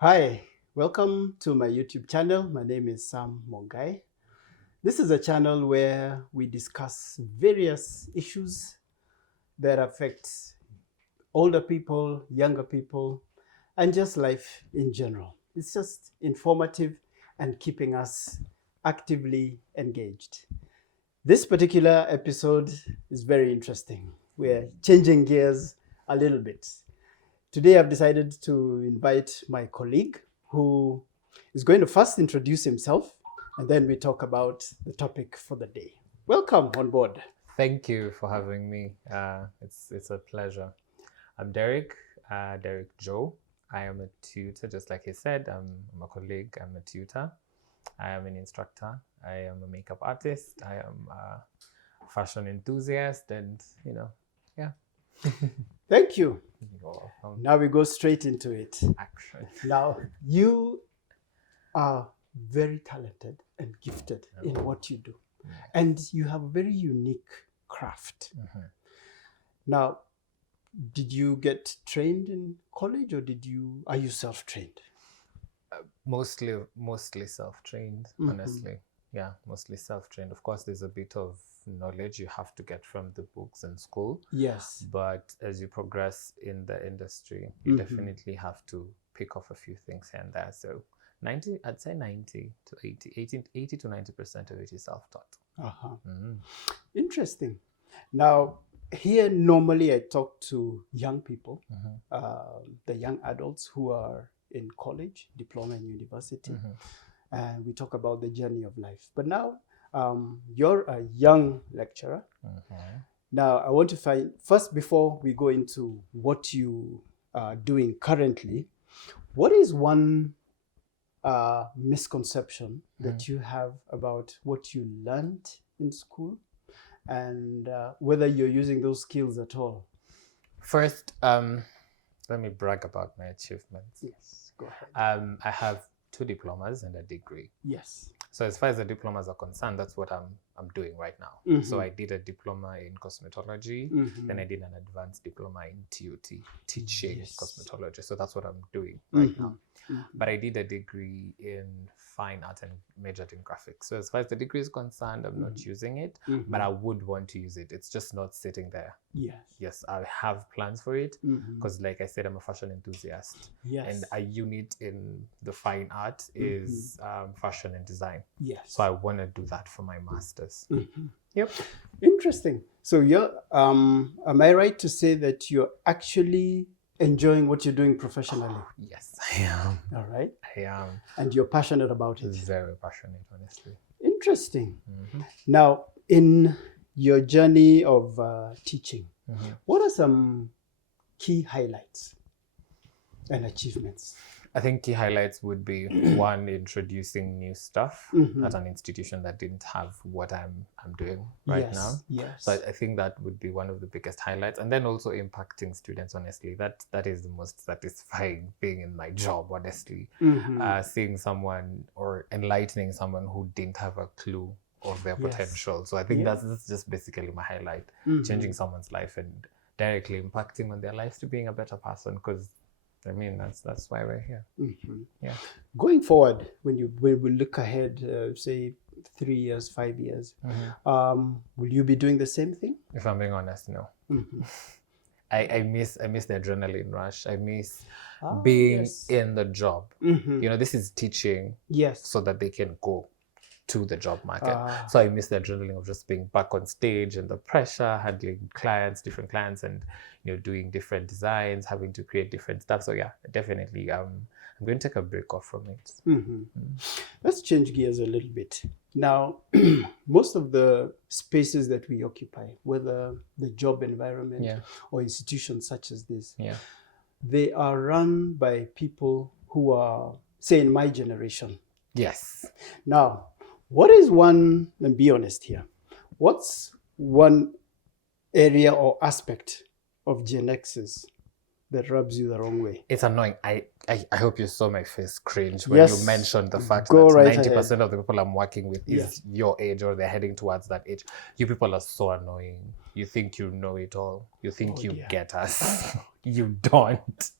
Hi, welcome to my YouTube channel. My name is Sam Mongai. This is a channel where we discuss various issues that affect older people, younger people, and just life in general. It's just informative and keeping us actively engaged. This particular episode is very interesting. We're changing gears a little bit. Today, I've decided to invite my colleague who is going to first introduce himself, and then we talk about the topic for the day. Welcome on board. Thank you for having me. It's a pleasure. I'm Derek, Derek Joe. I am a tutor, just like he said. I'm a colleague. I'm a tutor. I am an instructor. I am a makeup artist. I am a fashion enthusiast, and yeah. Thank you. You're welcome. Now we go straight into it. Action. Now, you are very talented and gifted in what you do, and you have a very unique craft. Now, did you get trained in college, or are you self-trained? Mostly self-trained, honestly. Yeah, mostly self-trained. Of course, there's a bit of knowledge you have to get from the books and school. Yes. But as you progress in the industry, you definitely have to pick off a few things here and there. So I'd say 90 to 80 to 90% of it is self-taught. Interesting. Now, here normally I talk to young people, the young adults who are in college, diploma and university, and we talk about the journey of life. But now you're a young lecturer. Now I want to find, first before we go into what you are doing currently, what is one misconception that you have about what you learned in school, and whether you're using those skills at all? First, let me brag about my achievements. Yes, go ahead. I have 2 diplomas and a degree. Yes. So as far as the diplomas are concerned, that's what I'm doing right now. So I did a diploma in cosmetology, then I did an advanced diploma in TOT, teaching cosmetology. So that's what I'm doing right now. But I did a degree in fine art and majored in graphics. So as far as the degree is concerned, I'm not using it, but I would want to use it. It's just not sitting there. Yes, I have plans for it because, like I said, I'm a fashion enthusiast. And a unit in the fine art is fashion and design. So I want to do that for my master's. Yep. Interesting. So you're, am I right to say that you're actually enjoying what you're doing professionally? Yes, I am. All right. I am. And you're passionate about it? Very passionate, honestly. Interesting. Now, in your journey of teaching, what are some key highlights and achievements? I think key highlights would be one, introducing new stuff at an institution that didn't have what I'm doing right now. So I think that would be one of the biggest highlights. And then also impacting students, honestly. That is the most satisfying thing in my job, honestly. Seeing someone or enlightening someone who didn't have a clue of their potential. So I think that's just basically my highlight. Changing someone's life and directly impacting on their lives to being a better person, because I mean, that's why we're here. Yeah. Going forward, when we look ahead, say 3 years, 5 years, will you be doing the same thing? If I'm being honest, no. I miss the adrenaline rush. I miss being in the job. This is teaching so that they can go to the job market. So I miss the adrenaline of just being back on stage and the pressure, handling clients, different clients, and doing different designs, having to create different stuff. So yeah, definitely I'm going to take a break off from it. Let's change gears a little bit. Now, most of the spaces that we occupy, whether the job environment or institutions such as this, they are run by people who are, say, in my generation. Yes. Now, what is one, and be honest here, what's one area or aspect of Gen X's that rubs you the wrong way? It's annoying. I hope you saw my face cringe when you mentioned the fact that 90% of the people I'm working with is your age, or they're heading towards that age. You people are so annoying. You think you know it all. You think you get us. You don't.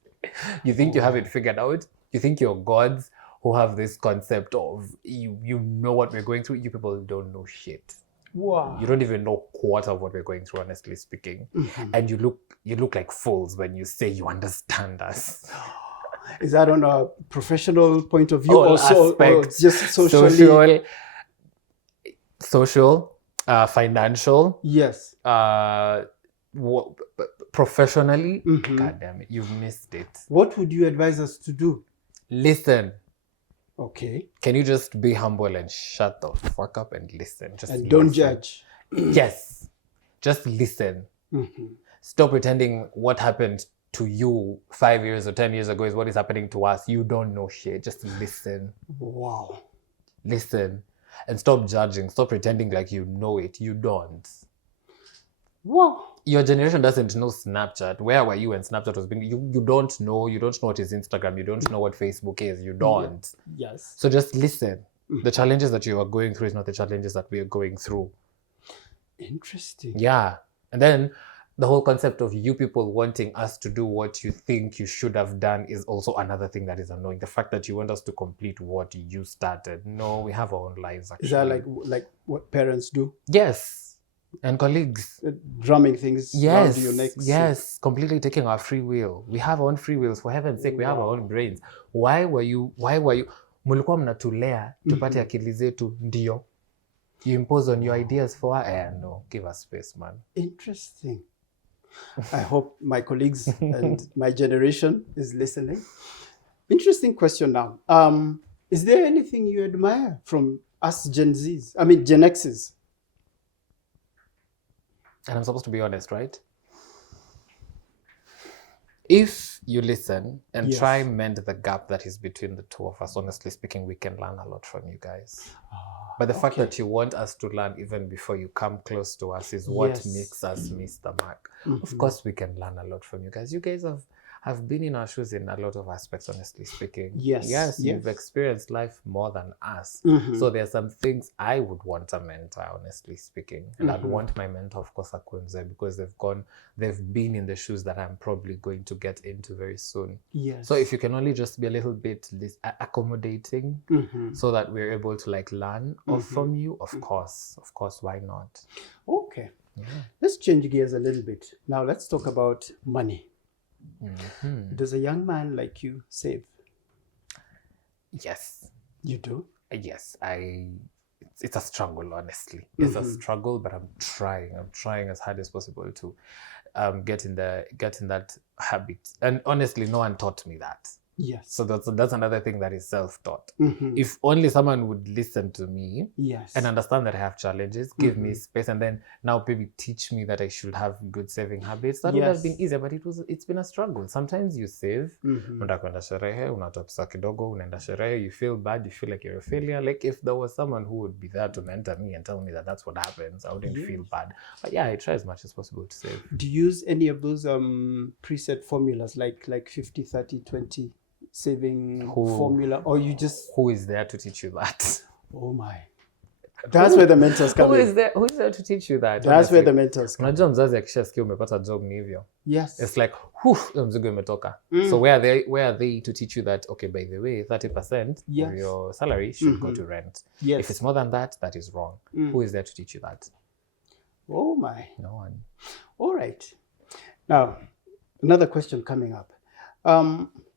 You think you have it figured out. You think you're gods who have this concept of you know what we're going through. You people don't know shit. Wow. You don't even know a quarter of what we're going through, honestly speaking. And you look like fools when you say you understand us. Is that on a professional point of view, All or just socially? Social, financial. Yes. Professionally. God damn it, you've missed it. What would you advise us to do? Listen. Okay. Can you just be humble and shut the fuck up and listen? And don't judge. Yes. Just listen. Stop pretending what happened to you 5 years or 10 years ago is what is happening to us. You don't know shit. Just listen. Wow. Listen. And stop judging. Stop pretending like you know it. You don't. Wow. Your generation doesn't know Snapchat. Where were you when Snapchat was being? You don't know. You don't know what is Instagram. You don't know what Facebook is. You don't. Yes. So just listen. The challenges that you are going through is not the challenges that we are going through. Interesting. Yeah. And then the whole concept of you people wanting us to do what you think you should have done is also another thing that is annoying. The fact that you want us to complete what you started. No, we have our own lives, actually. Is that like what parents do? Yes. And colleagues. Drumming things around your neck. Yes. Completely taking our free will. We have our own free wills. For heaven's sake, we have our own brains. Why were you mulikuwa mnatulea tupate akili zetu ndio? You impose on your ideas for no, give us space, man. Interesting. I hope my colleagues and my generation is listening. Interesting question now. Is there anything you admire from us Gen Zs? I mean, Gen Xs? And I'm supposed to be honest, right? If you listen and try mend the gap that is between the two of us, honestly speaking, we can learn a lot from you guys. But the fact that you want us to learn even before you come close to us is what makes us miss the mark. Of course, we can learn a lot from you guys. You guys have been in our shoes in a lot of aspects, honestly speaking. Yes, you've experienced life more than us. So there are some things I would want a mentor, honestly speaking. And I'd want my mentor, of course, Akunze, because they've been in the shoes that I'm probably going to get into very soon. Yes. So if you can only just be a little bit accommodating so that we're able to like learn from you, of course, why not? Okay. Let's change gears a little bit. Now let's talk about money. Does a young man like you save? Yes. You do? Yes. It's a struggle, honestly. It's a struggle, but I'm trying as hard as possible to get in that habit. And honestly, no one taught me that. Yes. So that's another thing that is self-taught. If only someone would listen to me and understand that I have challenges, give me space, and then now maybe teach me that I should have good saving habits, that would have been easier, but it's been a struggle. Sometimes you save, unaenda kwenda sherehe, unatoa pesa kidogo, unaenda sherehe, you feel bad, you feel like you're a failure. Like if there was someone who would be there to mentor me and tell me that that's what happens, I wouldn't feel bad. But yeah, I try as much as possible to save. Do you use any of those preset formulas like 50, 30, 20? Saving formula, or you just... Who is there to teach you that? Oh my. That's where the mentors come in. Who is there to teach you that? That's where the mentors come in. Unajua mzazi akishasikia umepata job ni hivyo. Yes. It's like, mzigo imetoka. So where are they to teach you that, okay, by the way, 30% of your salary should go to rent. Yes. If it's more than that, that is wrong. Who is there to teach you that? Oh my. No one. All right. Now, another question coming up.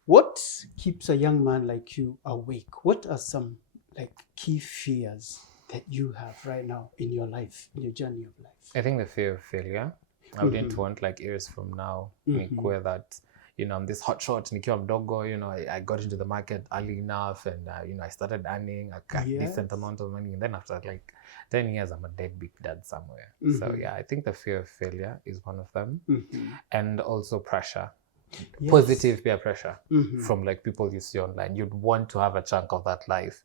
What keeps a young man like you awake? What are some like key fears that you have right now in your life, in your journey of life? I think the fear of failure. I wouldn't want like years from now, nikuwe that, I'm this hotshot, nikiwa mdogo, I got into the market early enough and, I started earning a decent amount of money. And then after like 10 years, I'm a deadbeat dad somewhere. So yeah, I think the fear of failure is one of them. And also pressure. Positive peer pressure from like people you see online. You'd want to have a chunk of that life,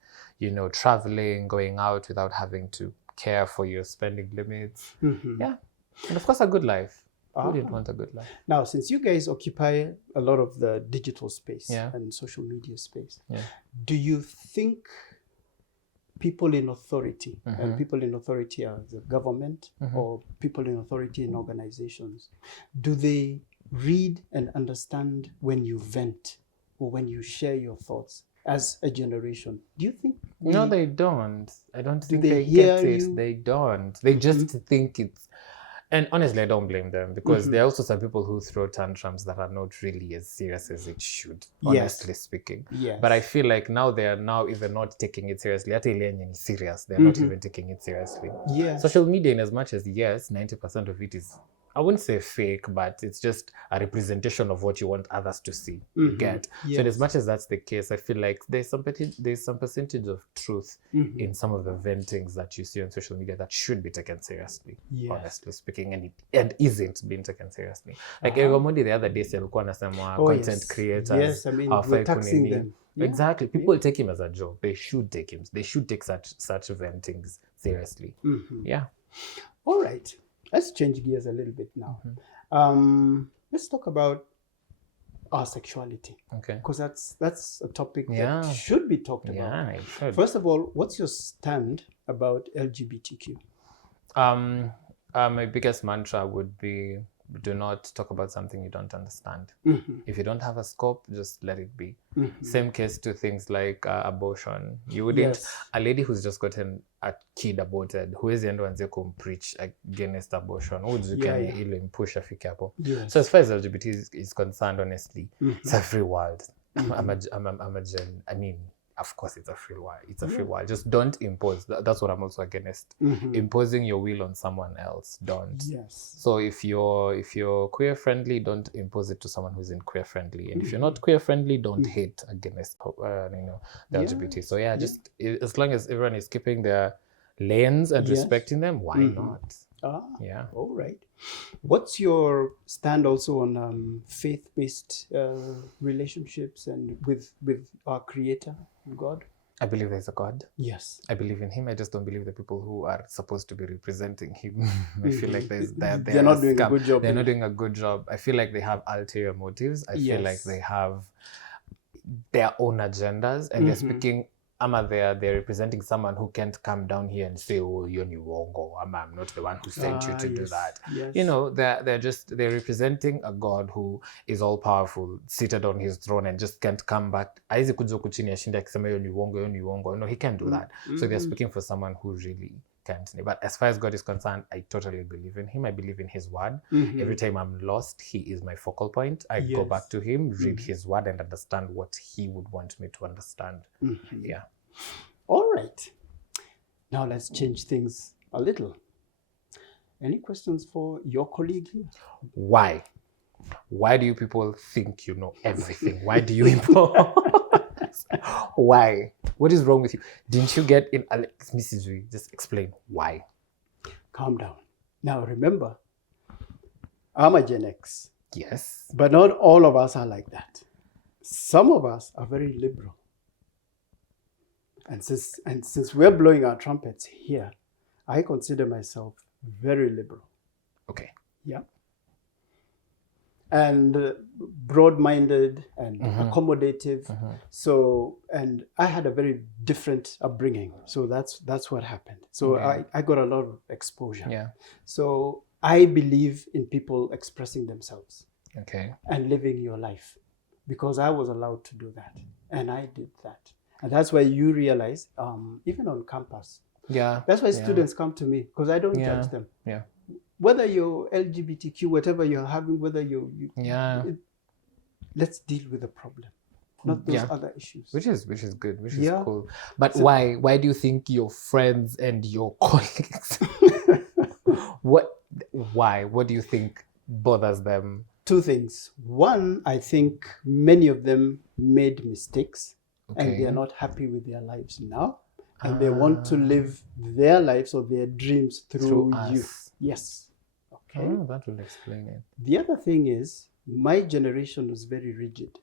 traveling, going out without having to care for your spending limits. Yeah. And of course, a good life. Who didn't want a good life? Now, since you guys occupy a lot of the digital space and social media space, do you think people in authority, and people in authority are the government or people in authority in organizations, do they read and understand when you vent or when you share your thoughts as a generation? Do you think No, they don't. I don't think they they hear get it. you? They don't. They just think it's. And honestly, I don't blame them, because there are also some people who throw tantrums that are not really as serious as it should, honestly speaking. Yes. But I feel like now they are now even not taking it seriously. At is serious. They're not even taking it seriously. Yes. Social media, in as much as, yes, 90% of it is, I wouldn't say fake, but it's just a representation of what you want others to see, get. Yes. So in as much as that's the case, I feel like there's some percentage of truth in some of the ventings that you see on social media that should be taken seriously, honestly speaking, and isn't being taken seriously. Like Modi the other day said, content creators, yes, I mean, we're taxing them. Exactly. People take him as a joke. They should take him. They should take such ventings seriously. Yeah. All right. Let's change gears a little bit now. Let's talk about our sexuality. Okay. Because that's a topic that should be talked about. Yeah, it should. First of all, what's your stand about LGBTQ? My biggest mantra would be, do not talk about something you don't understand. If you don't have a scope, just let it be. Same case to things like abortion. You wouldn't, a lady who's just gotten a kid aborted, huwezi enda anze kumpreach against abortion. Ile push afike hapo. So as far as LGBT is concerned, honestly, it's a free world. I mean, of course, it's a free world. It's a free world. Just don't impose. That's what I'm also against. Imposing your will on someone else. Don't. Yes. So if you're queer friendly, don't impose it to someone who isn't queer friendly. And if you're not queer friendly, don't hate against the LGBT. So just as long as everyone is keeping their lanes and respecting them, why not? Yeah. All right. What's your stand also on faith-based relationships and with our Creator, God? I believe there's a God. Yes. I believe in Him. I just don't believe the people who are supposed to be representing Him. I feel like they're not doing a good job. They're not doing a good job. I feel like they have ulterior motives. I feel like they have their own agendas, and they're speaking. They're representing someone who can't come down here and say, "Oh, you're Niwongo. I'm not the one who sent you to do that." Yes. They're representing a God who is all powerful, seated on His throne, and just can't come back. Aizi kuja kuchini ashinda akisema you're Niwongo. No, He can't do that. So they're speaking for someone who really can't. But as far as God is concerned, I totally believe in Him. I believe in His word. Every time I'm lost, He is my focal point. I go back to Him, read His word, and understand what He would want me to understand. Yeah. All right. Now let's change things a little. Any questions for your colleague here? Why? Why do you people think you know everything? Why do you impose? Why? What is wrong with you? Didn't you get in? Mrs. V, just explain why. Calm down. Now remember, I'm a Gen X. Yes. But not all of us are like that. Some of us are very liberal. And since we're blowing our trumpets here, I consider myself very liberal. Okay. Yeah. And broad-minded and accommodative. So, and I had a very different upbringing. So that's what happened. So I got a lot of exposure. Yeah. So I believe in people expressing themselves. Okay. And living your life, because I was allowed to do that, and I did that. And that's why you realize, even on campus, that's why students come to me, because I don't judge them. Yeah. Whether you're LGBTQ, whatever you're having, whether let's deal with the problem, not those other issues. Which is good, which is cool. But so, why do you think your friends and your colleagues, what do you think bothers them? Two things. One, I think many of them made mistakes. And they are not happy with their lives now. And they want to live their lives or their dreams through you. Us. Yes. Okay. Oh, that will explain it. The other thing is, my generation was very rigid.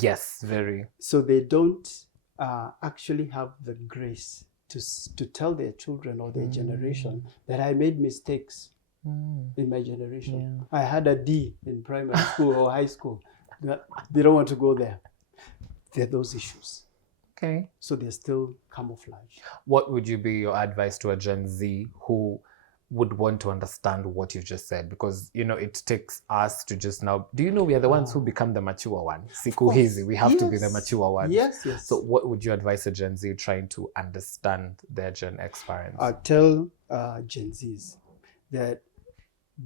Yes, very. So they don't actually have the grace to tell their children or their generation that I made mistakes in my generation. Yeah. I had a D in primary school or high school. They don't want to go there. There are those issues. Okay. So they're still camouflage. What would you be your advice to a Gen Z who would want to understand what you just said, because it takes us to just now. Do you know we are the ones who become the mature ones? Siku hizi, we have to be the mature ones. Yes. So what would you advise a Gen Z trying to understand their Gen X parents? I tell Gen Zs that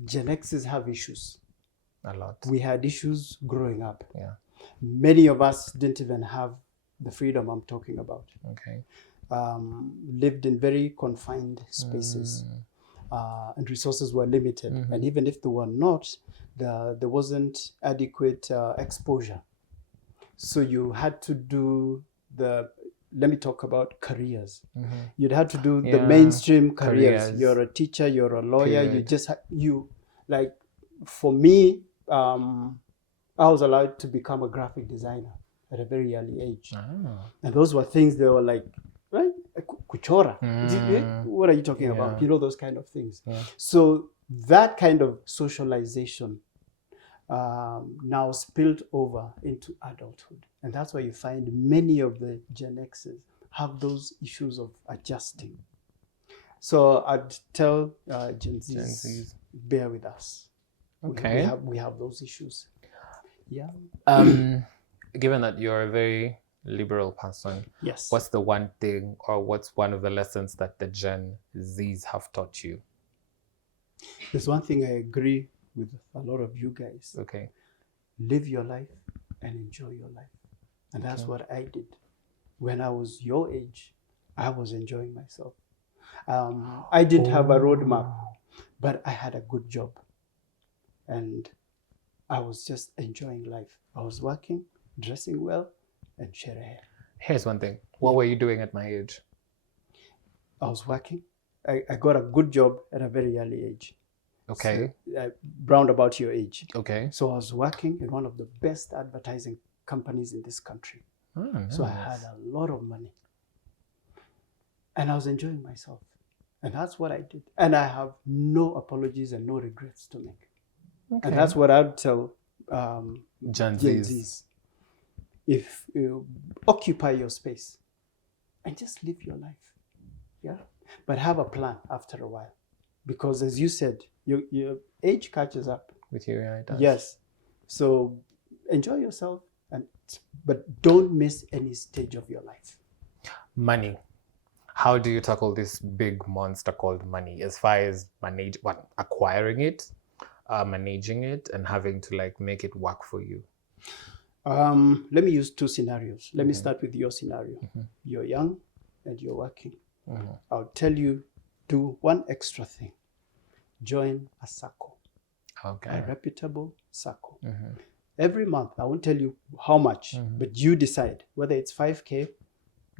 Gen Xs have issues. A lot. We had issues growing up. Yeah. Many of us didn't even have the freedom I'm talking about. Okay. Lived in very confined spaces. And resources were limited. And even if they were not, there wasn't adequate exposure. So you had to do let me talk about careers. You'd have to do the mainstream careers. You're a teacher, you're a lawyer. Period. For me, I was allowed to become a graphic designer at a very early age. And those were things that were like, right? Kuchora. What are you talking about? Those kind of things. So that kind of socialization now spilled over into adulthood. And that's why you find many of the Gen Xs have those issues of adjusting. So I'd tell Gen Zs, bear with us. Okay. We have those issues. Yeah. Given that you're a very liberal person, yes, what's the one thing, or what's one of the lessons that the Gen Zs have taught you? There's one thing I agree with a lot of you guys. Okay. Live your life and enjoy your life. And that's what I did. When I was your age, I was enjoying myself. I didn't have a roadmap, but I had a good job. And I was just enjoying life. I was working, dressing well, and sherehe. Here's one thing. What were you doing at my age? I was working. I got a good job at a very early age. Okay. So, round about your age. Okay. So I was working in one of the best advertising companies in this country. Nice. So I had a lot of money. And I was enjoying myself. And that's what I did. And I have no apologies and no regrets to make. Okay. And that's what I'd tell Gen Zs. If you occupy your space and just live your life. Yeah. But have a plan after a while. Because as you said, your age catches up. With you, yeah, it does. Yes. So enjoy yourself, but don't miss any stage of your life. Money. How do you tackle this big monster called money, as far as acquiring it, managing it, and having to make it work for you? Let me use two scenarios. Let me start with your scenario. You're young and you're working. I'll tell you, do one extra thing. Join a circle. Okay. A reputable circle. Every month, I won't tell you how much, but you decide whether it's 5K,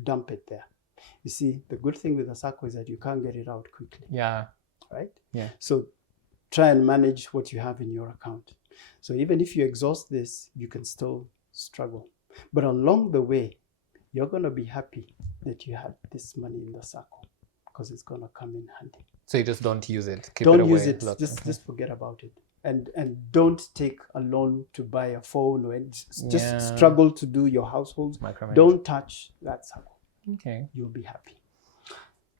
dump it there. You see, the good thing with a circle is that you can't get it out quickly. Yeah. Right? Yeah. So try and manage what you have in your account. So even if you exhaust this, you can still struggle. But along the way, you're going to be happy that you had this money in the circle because it's going to come in handy. So you just don't use it. Don't use it. Just forget about it. And don't take a loan to buy a phone or just struggle to do your household. Don't touch that circle. Okay. You'll be happy.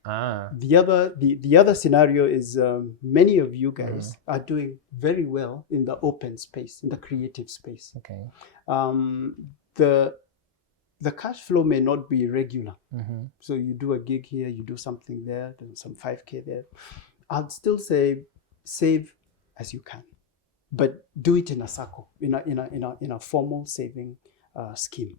The other scenario is many of you guys are doing very well in the open space, in the creative space. Okay. The cash flow may not be regular. So you do a gig here, you do something there, then some 5K there. I'd still say save as you can, but do it in a circle, in a formal saving scheme,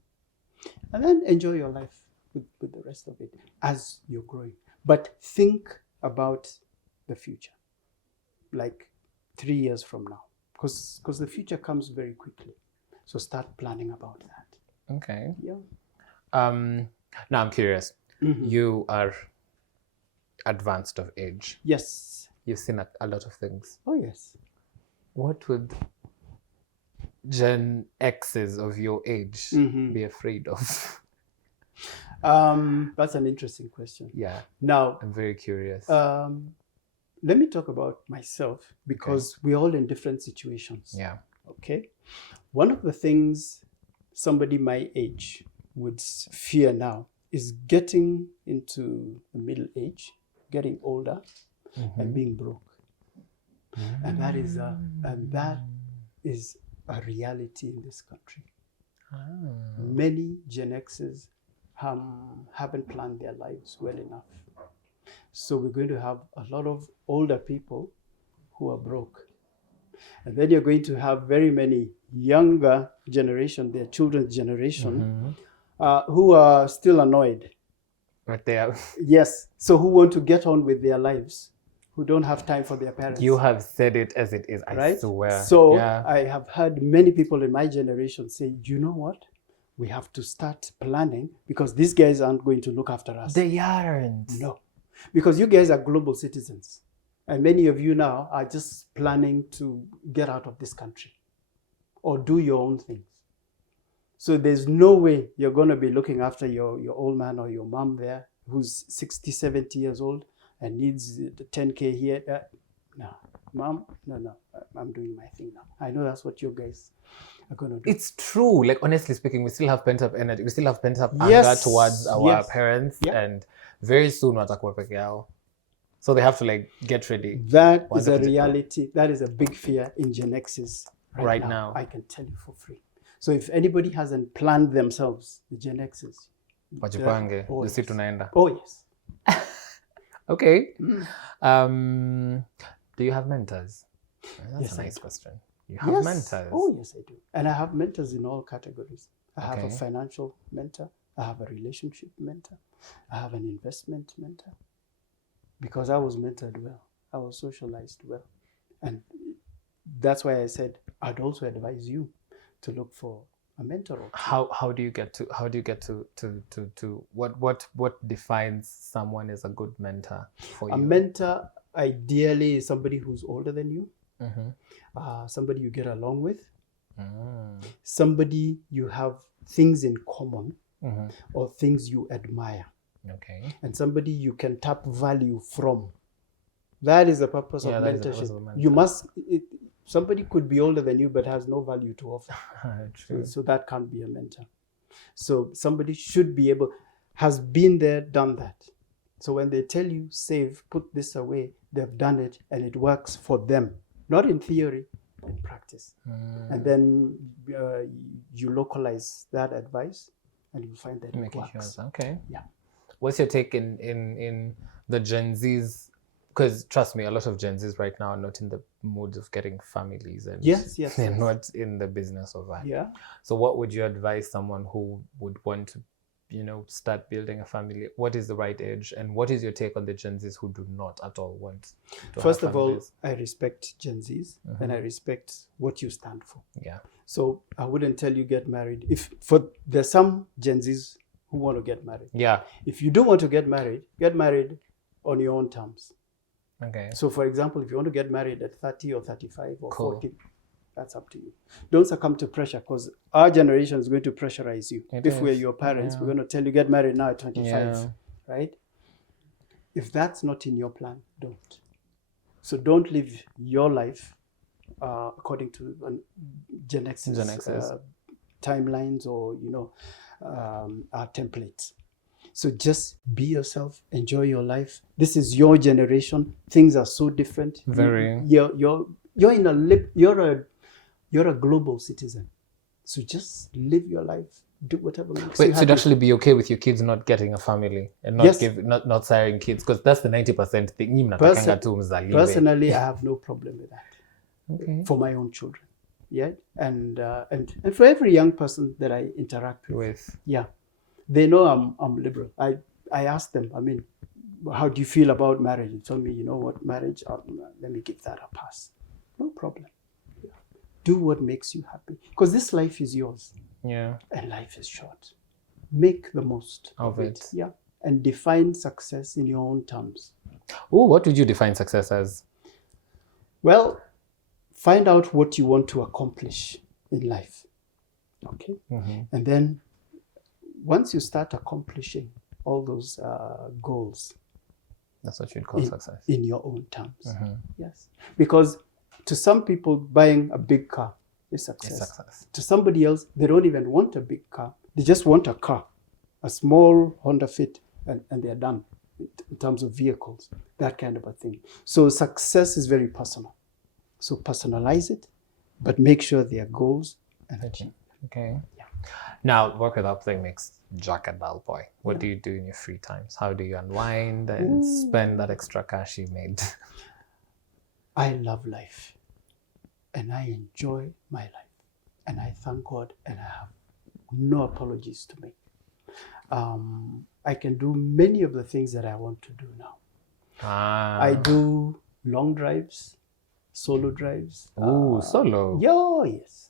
and then enjoy your life with the rest of it as you're growing. But think about the future, like 3 years from now, because the future comes very quickly. So start planning about that. Okay. Yeah. Now I'm curious. You are advanced of age. Yes. You've seen a lot of things. Oh, yes. What would Gen X's of your age be afraid of? That's an interesting question. Yeah. Now, I'm very curious. Let me talk about myself, because we're all in different situations. Yeah. Okay. One of the things somebody my age would fear now is getting into the middle age, getting older, and being broke. And that is a reality in this country. Many Gen Xers haven't planned their lives well enough. So we're going to have a lot of older people who are broke. And then you're going to have very many younger generation, their children's generation, who are still annoyed. But they are. Yes. So who want to get on with their lives, who don't have time for their parents. You have said it as it is, I swear. So I have heard many people in my generation say, you know what? We have to start planning because these guys aren't going to look after us. They aren't. No. Because you guys are global citizens. And many of you now are just planning to get out of this country or do your own things. So there's no way you're going to be looking after your old man or your mom there who's 60, 70 years old and needs the 10K here. No, mom, no, I'm doing my thing now. I know that's what you guys are going to do. It's true. Like, honestly speaking, we still have pent-up energy. We still have pent-up anger towards our parents. And very soon, watakuwa peke yao. So they have to like get ready. That is a reality. That is a big fear in Gen X's right now. I can tell you for free. So if anybody hasn't planned themselves, the Gen X's. Wajipange. Sisi tunaenda. Oh, yes. Okay. Do you have mentors? That's a nice question. You have mentors? Oh, yes, I do. And I have mentors in all categories. I have a financial mentor. I have a relationship mentor. I have an investment mentor. Because I was mentored well. I was socialized well. And that's why I said I'd also advise you to look for a mentor. How do you get to what defines someone as a good mentor for you? A mentor ideally is somebody who's older than you, somebody you get along with, somebody you have things in common or things you admire. Okay. And somebody you can tap value from. That is the purpose of mentorship. You must. Somebody could be older than you but has no value to offer. So that can't be a mentor. So somebody should be able, has been there, done that. So when they tell you save, put this away, they've done it and it works for them. Not in theory, in practice. And then you localize that advice and you find that it works. Okay. Yeah. What's your take in the Gen Zs? Because trust me, a lot of Gen Zs right now are not in the mood of getting families, and they're not in the business of that. Yeah. So what would you advise someone who would want to, start building a family? What is the right age, and what is your take on the Gen Zs who do not at all want to First have of all, families? I respect Gen Zs and I respect what you stand for. Yeah. So I wouldn't tell you get married. There's some Gen Zs who want to get married. Yeah. If you do want to get married on your own terms. Okay. So for example, if you want to get married at 30 or 35 or 40, that's up to you. Don't succumb to pressure because our generation is going to pressurize you. If we're your parents, we're going to tell you get married now at 25, right? If that's not in your plan, don't. So don't live your life according to Gen X's timelines or, our templates. So just be yourself, enjoy your life. This is your generation. Things are so different. Very. You're a global citizen. So just live your life. Do whatever makes you happy. So you'd actually be okay with your kids not getting a family and not siring kids, because that's the 90% thing. Personally, I have no problem with that. Okay. For my own children. Yeah. And for every young person that I interact with. Yeah. They know I'm liberal. I ask them, how do you feel about marriage? They told me, you know what, marriage, let me give that a pass. No problem. Yeah. Do what makes you happy. Because this life is yours. Yeah. And life is short. Make the most of it. Yeah. And define success in your own terms. Oh, what would you define success as? Well, find out what you want to accomplish in life. Okay? And then once you start accomplishing all those goals, that's what you'd call success. In your own terms. Yes. Because to some people, buying a big car is success. To somebody else, they don't even want a big car. They just want a car, a small Honda Fit, and they're done. in terms of vehicles, that kind of a thing. So success is very personal. So personalize it, but make sure they are goals and achieve. Okay. Yeah. Now, work without play makes Jack a dull boy. What do you do in your free times? How do you unwind and spend that extra cash you made? I love life, and I enjoy my life, and I thank God, and I have no apologies to make. I can do many of the things that I want to do now. I do long drives, solo drives. Solo. Yeah, yes.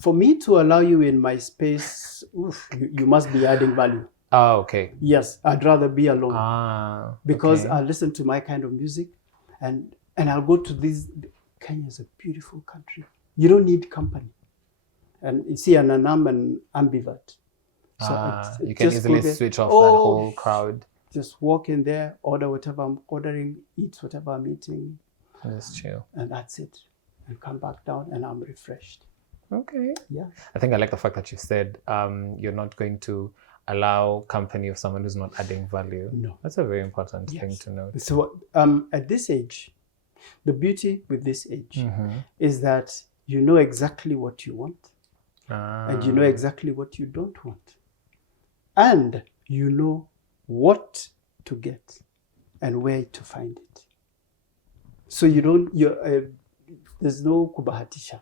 For me to allow you in my space, you must be adding value. Oh, okay. Yes, I'd rather be alone. Because okay. I listen to my kind of music, and I'll go to this. Kenya is a beautiful country. You don't need company. And you see, and I'm an ambivert. So you can easily switch off that whole crowd. Just walk in there, order whatever I'm ordering, eat whatever I'm eating. Just chill. And that's it. And come back down and I'm refreshed. Okay. Yeah. I think I like the fact that you said you're not going to allow company of someone who's not adding value. No. That's a very important thing to note. So at this age, the beauty with this age is that you know exactly what you want. And you know exactly what you don't want. And you know what to get and where to find it. So there's no kubahatisha.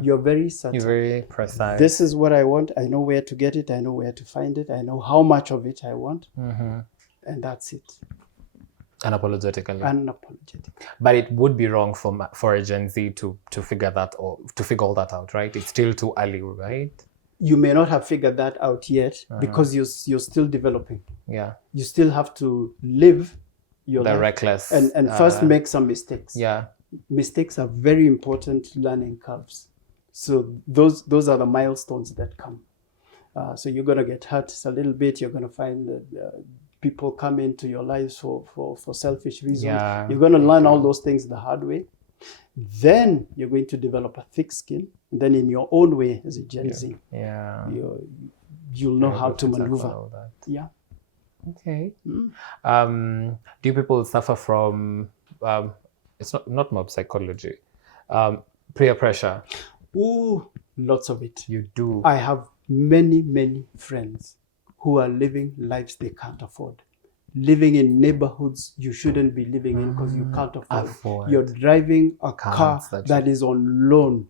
You're very certain. You're very precise. This is what I want. I know where to get it. I know where to find it. I know how much of it I want. And that's it. Unapologetically. Unapologetically. But it would be wrong for a Gen Z to figure that or to figure all that out, right? It's still too early, right? You may not have figured that out yet because you're still developing. Yeah. You still have to live your life. Reckless. And first make some mistakes. Yeah. Mistakes are very important learning curves. So those are the milestones that come. So you're going to get hurt a little bit. You're going to find that people come into your lives for selfish reasons. Yeah, you're going to learn all those things the hard way. Then you're going to develop a thick skin. And then in your own way as a Gen Z, you'll know how to maneuver. Yeah. Okay. Do people suffer from, it's not mob psychology, peer pressure? Ooh, lots of it. You do. I have many, many friends who are living lives they can't afford. Living in neighborhoods you shouldn't be living in because you can't afford. You're driving a car that is on loan.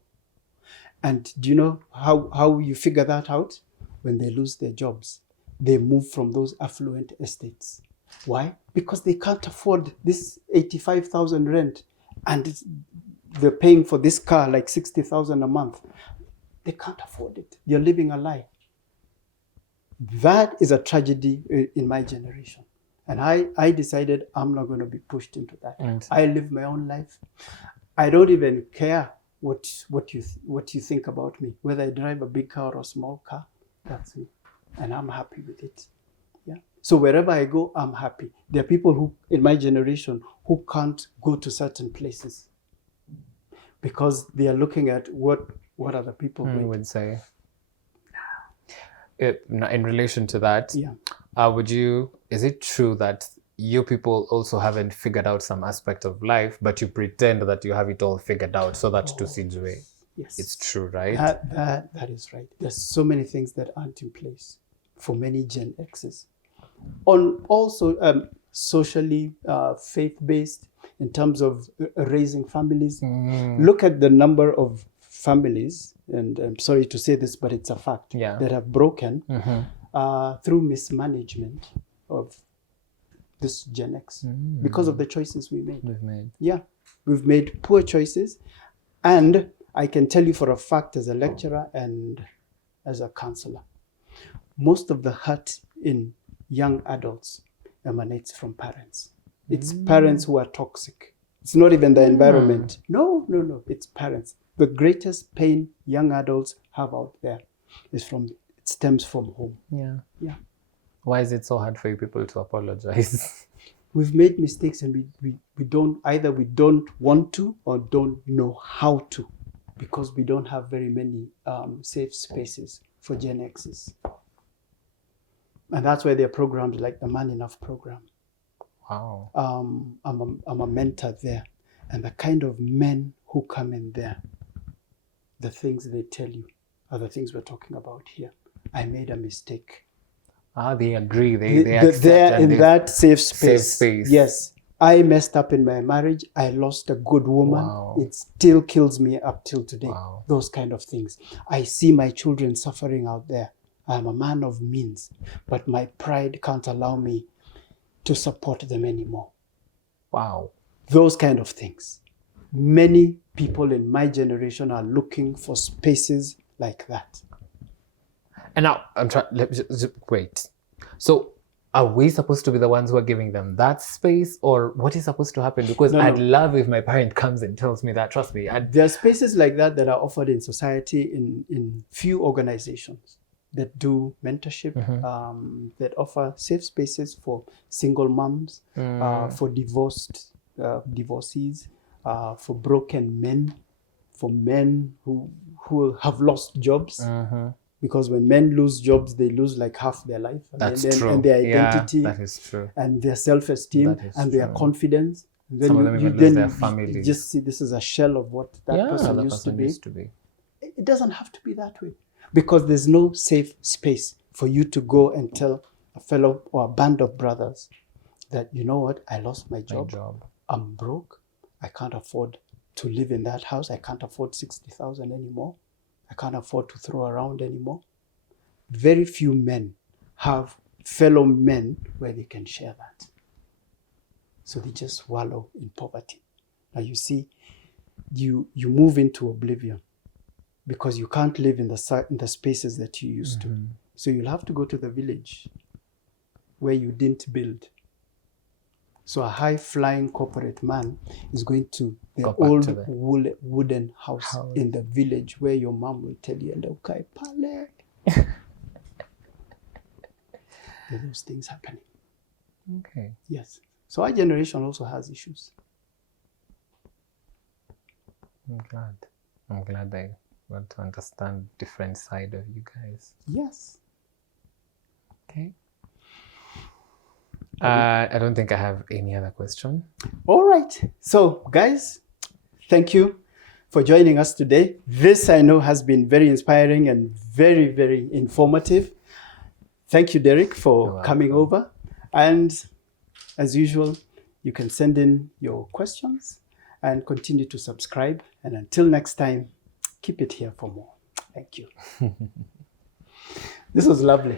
And do you know how you figure that out? When they lose their jobs, they move from those affluent estates. Why? Because they can't afford this 85,000 rent and they're paying for this car like 60,000 a month. They can't afford it. They're living a lie. That is a tragedy in my generation. And I decided I'm not going to be pushed into that. I live my own life. I don't even care what you think about me. Whether I drive a big car or a small car, that's me. And I'm happy with it. Yeah. So wherever I go, I'm happy. There are people who, in my generation, who can't go to certain places because they are looking at what other people would say. In relation to that, is it true that you people also haven't figured out some aspect of life, but you pretend that you have it all figured out so that to see the way? Yes. It's true, right? That is right. There's so many things that aren't in place for many Gen Xs. Also socially, faith-based, in terms of raising families. Look at the number of families, and I'm sorry to say this, but it's a fact, that have broken through mismanagement of this Gen X because of the choices we made. We've made poor choices. And I can tell you for a fact as a lecturer and as a counselor, most of the hurt in young adults emanates from parents. It's parents who are toxic. It's not even the environment. No, it's parents. The greatest pain young adults have out there it stems from home. Yeah. Why is it so hard for you people to apologize? We've made mistakes and we don't want to or don't know how to, because we don't have very many safe spaces for Gen Xs. And that's why there are programs like the Man Enough program. Wow. I'm a mentor there. And the kind of men who come in there, the things they tell you are the things we're talking about here. I made a mistake. They agree. They accept. They're in that safe space. Safe space. Yes. I messed up in my marriage. I lost a good woman. Wow. It still kills me up till today. Wow. Those kind of things. I see my children suffering out there. I'm a man of means, but my pride can't allow me to support them anymore. Wow. Those kind of things. Many people in my generation are looking for spaces like that. And now I'm trying. Wait. So, are we supposed to be the ones who are giving them that space, or what is supposed to happen? Because I'd love if my parent comes and tells me that. Trust me. There are spaces like that are offered in society in few organizations that do mentorship, that offer safe spaces for single moms, for divorcees, for broken men, for men who have lost jobs. Because when men lose jobs, they lose like half their life. That's true. And their identity. Yeah, that is true. And their self-esteem and their confidence. And then Some of them even lose their families. You just see this is a shell of what that person used to be. It doesn't have to be that way. Because there's no safe space for you to go and tell a fellow or a band of brothers that, you know what, I lost my job. I'm broke. I can't afford to live in that house. I can't afford 60,000 anymore. I can't afford to throw around anymore. Very few men have fellow men where they can share that. So they just wallow in poverty. Now you see, you move into oblivion because you can't live in the spaces that you used to. So you'll have to go to the village where you didn't build. So a high-flying corporate man is going to the old wooden house in the village where your mom will tell you, "Ndokai pale." There are those things happening. Okay. Yes. So our generation also has issues. I'm glad I got to understand different side of you guys. Yes. Okay. I don't think I have any other question. All right. So, guys, thank you for joining us today. This, I know, has been very inspiring and very, very informative. Thank you, Derek, for coming over. And as usual, you can send in your questions and continue to subscribe. And until next time, keep it here for more. Thank you. This was lovely.